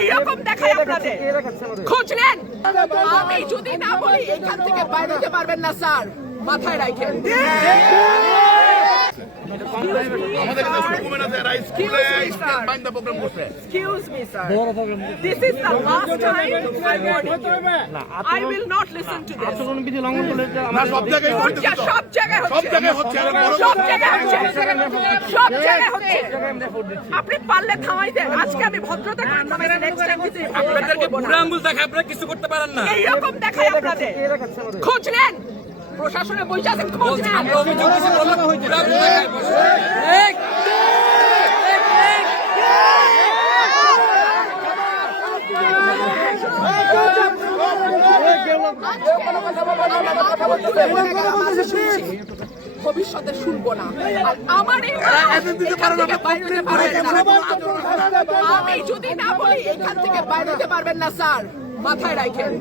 এইরকম দেখায় আপনাদের খোঁজ নেন। আমি যদি না বলি এখান থেকে বাইরে যেতে পারবেন না স্যার, মাথায় রাখেন। আমাদের কাছে ডকুমেন্ট আছে এরা স্কুলে স্টেট বাইন্ড দ্য প্রোগ্রাম করছে। Excuse me, sir. This is the last time I warn you. I will not listen to this. না সব জায়গায় হচ্ছে তো। সব জায়গায় সব হচ্ছে, জায়গায় হচ্ছে সব জায়গায় হচ্ছে, সব জায়গায় হচ্ছে। আপনি পারলে থামাই দেন। আজকে আমি ভদ্রতা করে থামাই দেন। নেক্সট টাইম যদি আপনাদেরকে বুড়ো আঙ্গুল দেখায় আপনারা কিছু করতে পারেন না। এইরকম দেখায় আপনাদের খোঁজ নেন। প্রশাসনে বসে আছেন, খোঁজ নেন। আমরা অভিযোগ কিছু বললে বুড়ো আঙ্গুল দেখায় বসে। ভবিষ্যতে শুনবো না। আর আমার এই আমি যদি না বলি এখান থেকে বাইরে যেতে পারবেন না স্যার, মাথায় রাখেন।